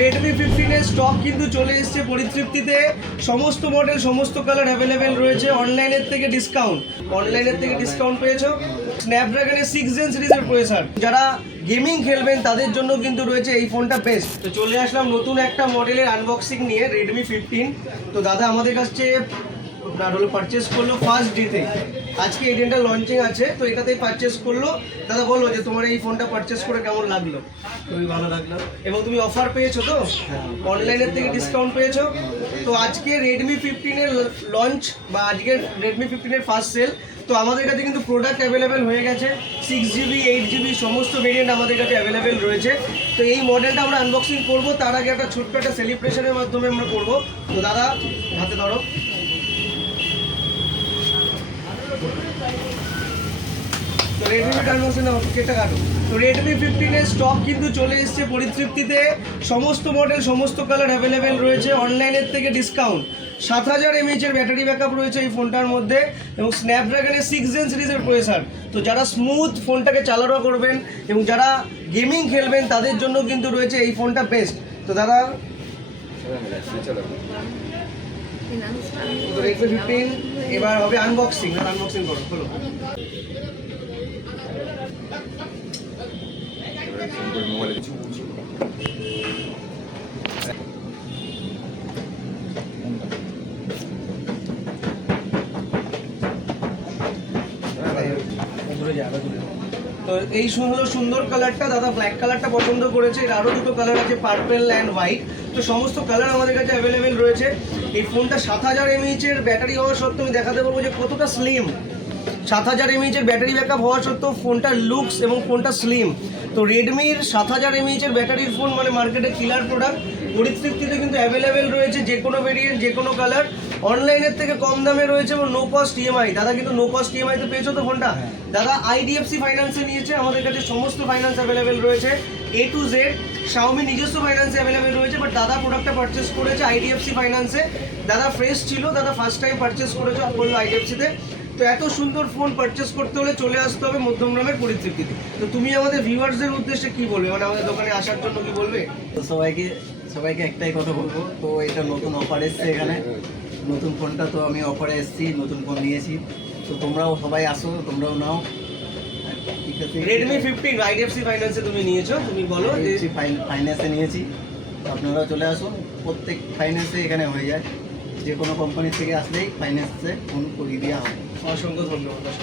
Redmi 15 এর stock কিন্তু চলে এসেছে পরিতৃপ্তিতে। সমস্ত মডেল সমস্ত কালার অ্যাভেলেবেল রয়েছে। অনলাইনের থেকে ডিসকাউন্ট পেয়েছো। স্ন্যাপড্রাগনের 6 জেন সিরিজের প্রসেসর, যারা গেমিং খেলবেন তাদের জন্য কিন্তু রয়েছে এই ফোনটা বেস্ট। তো চলে আসলাম নতুন একটা মডেলের আনবক্সিং নিয়ে, রেডমি 15। তো দাদা আমাদের কাছে আপনার হলো পারচেস করলো ফার্স্ট ডেতে, আজকে এই দিনটা লঞ্চিং আছে, তো এটাতেই পারচেস করলো। দাদা বলো যে তোমার এই ফোনটা পারচেস করে কেমন লাগলো? খুবই ভালো লাগলো। এবং তুমি অফার পেয়েছো তো, অনলাইনের থেকে ডিসকাউন্ট পেয়েছো। তো আজকে রেডমি 15 এর লঞ্চ বা আজকে রেডমি 15 এর ফার্স্ট সেল। তো আমাদের কাছে কিন্তু প্রোডাক্ট অ্যাভেলেবেল হয়ে গেছে। 6GB 8GB সমস্ত ভেরিয়েন্ট আমাদের কাছে অ্যাভেলেবেল রয়েছে। তো এই মডেলটা আমরা আনবক্সিং করবো, তার আগে একটা ছোট্ট একটা সেলিব্রেশনের মাধ্যমে আমরা করবো। তো দাদা হাতে ধরো। তো রেডমি 15 এর স্টক কিন্তু চলে এসেছে পরিতৃপ্তিতে। সমস্ত মডেল সমস্ত কালার অ্যাভেলেবেল রয়েছে। অনলাইনের থেকে ডিসকাউন্ট। 7000 mAh এর ব্যাটারি ব্যাকআপ রয়েছে এই ফোনটার মধ্যে, এবং স্ন্যাপড্রাগনের 6 জেন সিরিজের প্রসেসর। তো যারা স্মুথ ফোনটাকে চালানো করবেন এবং যারা গেমিং খেলবেন তাদের জন্য কিন্তু রয়েছে এই ফোনটা বেস্ট। তো দাদা রেডমি 15 এবার হবে আনবক্সিং করো, বলো। তো এই হলো সুন্দর কালারটা, দাদা ব্ল্যাক কালারটা পছন্দ করেছে। এর আরও দুটো কালার আছে, পার্পল অ্যান্ড হোয়াইট। তো সমস্ত কালার আমাদের কাছে অ্যাভেলেবেল রয়েছে। এই ফোনটা 7000 mAh এর ব্যাটারি হওয়া সত্ত্বেও আমি দেখাতে পারবো যে কতটা স্লিম। 7000 mAh এর ব্যাটারি ব্যাকআপ হওয়া সত্ত্বেও ফোনটার লুকস এবং ফোনটা স্লিম। তো রেডমির 7000 mAh এর ব্যাটারির ফোন মানে মার্কেটে কিলার প্রোডাক্ট। পরিস্থিতিতে কিন্তু অ্যাভেলেবেল রয়েছে, যে কোনো ভেরিয়েন্ট যে কোনো কালার। অনলাইনের থেকে কম দামে রয়েছে এবং নো কস্ট ইএমআই। দাদা কিন্তু নো কস্ট ইএমআইতে পেয়েছো তো ফোনটা? দাদা আইডিএফসি ফাইন্যান্সে নিয়েছে। আমাদের কাছে সমস্ত ফাইন্যান্স অ্যাভেলেবেল রয়েছে, A to Z। শাওমি নিজস্ব ফাইন্যান্সে অ্যাভেলেবেল রয়েছে, বাট দাদা প্রোডাক্টটা পারচেস করেছে আইডিএফসি ফাইন্যান্সে। দাদা ফ্রেশ ছিল, দাদা ফার্স্ট টাইম পারচেস করেছে বললো আইডিএফসিতে। তো এত সুন্দর ফোন পারচেস করতে হলে চলে আসতে হবে মধ্যমগ্রামের পরিস্থিতিতে। তো তুমি আমাদের ভিউয়ার্সদের উদ্দেশ্যে কি বলবে, মানে আমাদের দোকানে আসার জন্য কি বলবে? তো সবাইকে একটাই কথা বলবো, তো এটা নতুন অফার এসছে এখানে। নতুন ফোনটা তো আমি অফারে এসেছি, নতুন ফোন নিয়েছি। তো তোমরাও সবাই আসো, তোমরাও নাও। ঠিক আছে, রেডমি 15 আইডিএফসি ফাইন্যান্সে তুমি নিয়েছো, তুমি বলো। ফাইন্যান্সে নিয়েছি, আপনারাও চলে আসুন। প্রত্যেক ফাইন্যান্সে এখানে হয়ে যায়, যে কোনো কোম্পানি থেকে আসলেই ফাইন্যান্সে ফোন করিয়ে দেওয়া হয়। অসংখ্য ধন্যবাদ।